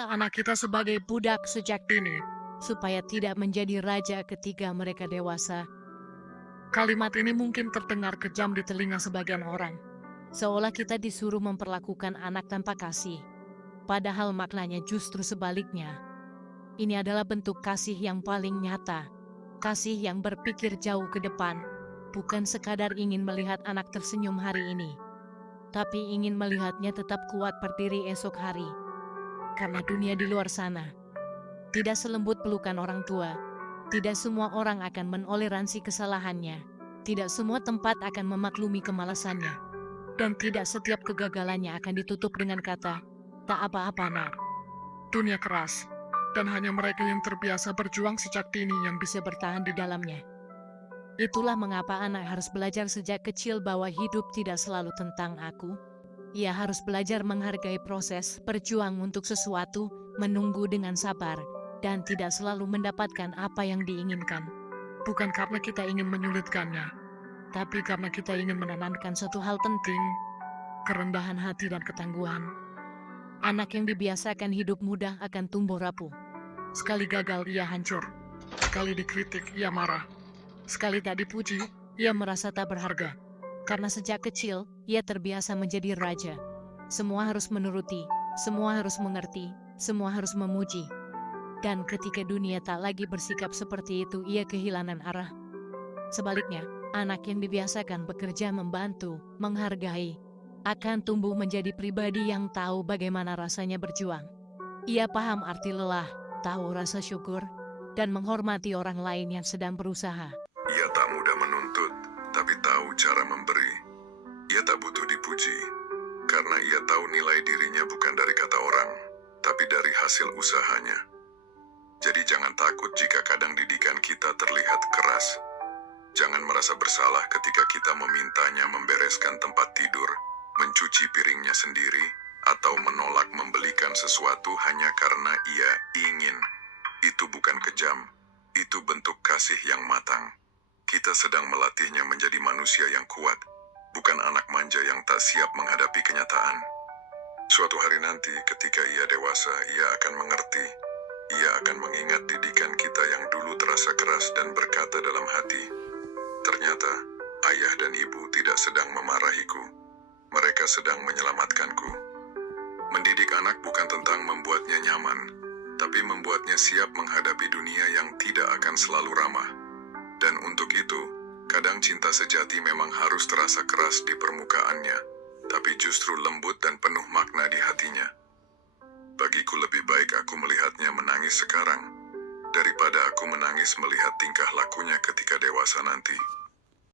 Didiklah anak kita sebagai budak sejak dini, supaya tidak menjadi raja ketika mereka dewasa. Kalimat ini mungkin terdengar kejam di telinga sebagian orang, seolah kita disuruh memperlakukan anak tanpa kasih. Padahal maknanya justru sebaliknya. Ini adalah bentuk kasih yang paling nyata, kasih yang berpikir jauh ke depan, bukan sekadar ingin melihat anak tersenyum hari ini, tapi ingin melihatnya tetap kuat berdiri esok hari. Karena dunia di luar sana tidak selembut pelukan orang tua. Tidak semua orang akan menoleransi kesalahannya. Tidak semua tempat akan memaklumi kemalasannya. Dan tidak setiap kegagalannya akan ditutup dengan kata, tak apa-apa nak. Dunia keras, dan hanya mereka yang terbiasa berjuang sejak dini yang bisa bertahan di dalamnya. Itulah mengapa anak harus belajar sejak kecil bahwa hidup tidak selalu tentang aku. Ia harus belajar menghargai proses, berjuang untuk sesuatu, menunggu dengan sabar, dan tidak selalu mendapatkan apa yang diinginkan. Bukan karena kita ingin menyulitkannya, tapi karena kita ingin menanamkan satu hal penting, kerendahan hati dan ketangguhan. Anak yang dibiasakan hidup mudah akan tumbuh rapuh. Sekali gagal, ia hancur. Sekali dikritik, ia marah. Sekali tak dipuji, ia merasa tak berharga. Karena sejak kecil, ia terbiasa menjadi raja. Semua harus menuruti, semua harus mengerti, semua harus memuji. Dan ketika dunia tak lagi bersikap seperti itu, ia kehilangan arah. Sebaliknya, anak yang dibiasakan bekerja, membantu, menghargai, akan tumbuh menjadi pribadi yang tahu bagaimana rasanya berjuang. Ia paham arti lelah, tahu rasa syukur, dan menghormati orang lain yang sedang berusaha. Ia tak mudah menuntut, tapi tahu cara memberi. Ia tak butuh dipuji, karena ia tahu nilai dirinya bukan dari kata orang, tapi dari hasil usahanya. Jadi jangan takut jika kadang didikan kita terlihat keras. Jangan merasa bersalah ketika kita memintanya membereskan tempat tidur, mencuci piringnya sendiri, atau menolak membelikan sesuatu hanya karena ia ingin. Itu bukan kejam, itu bentuk kasih yang matang. Kita sedang melatihnya menjadi manusia yang kuat, bukan anak manja yang tak siap menghadapi kenyataan. Suatu hari nanti ketika ia dewasa, ia akan mengerti. Ia akan mengingat didikan kita yang dulu terasa keras dan berkata dalam hati, ternyata ayah dan ibu tidak sedang memarahiku. Mereka sedang menyelamatkanku. Mendidik anak bukan tentang membuatnya nyaman, tapi membuatnya siap menghadapi dunia yang tidak akan selalu ramah. Dan untuk itu, kadang cinta sejati memang harus terasa keras di permukaannya, tapi justru lembut dan penuh makna di hatinya. Bagiku lebih baik aku melihatnya menangis sekarang, daripada aku menangis melihat tingkah lakunya ketika dewasa nanti.